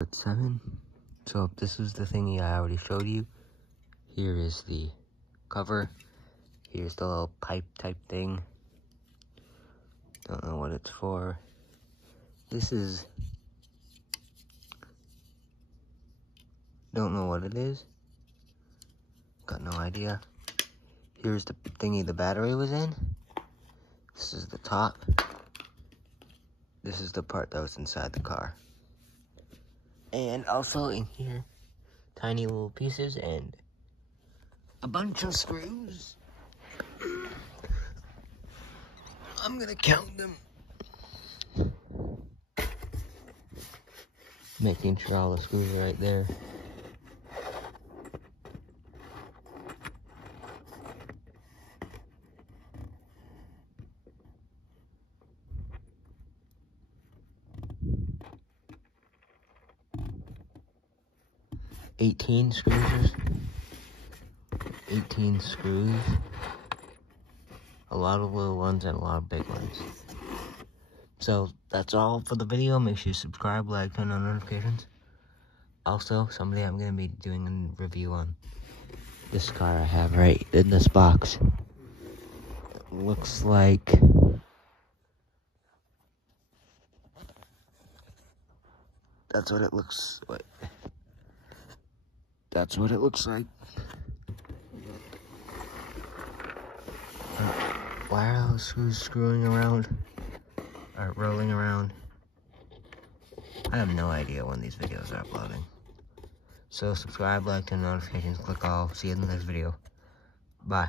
It's 7. So this is the thingy I already showed you. Here is the cover. Here's the little pipe type thing. Don't know what it's for. Don't know what it is. Got no idea. Here's the thingy the battery was in. This is the top. This is the part that was inside the car. And also in here, tiny little pieces and a bunch of screws. I'm gonna count them. Making sure all the screws are right there. $18 screws. 18 screws. A lot of little ones and a lot of big ones. So that's all for the video. Make sure you subscribe, like, turn on notifications. Also, someday I'm going to be doing a review on this car I have right in this box. It looks like... That's what it looks like. That's what it looks like. Why are those screws screwing around? Or rolling around? I have no idea when these videos are uploading. So subscribe, like, turn notifications, click all. See you in the next video. Bye.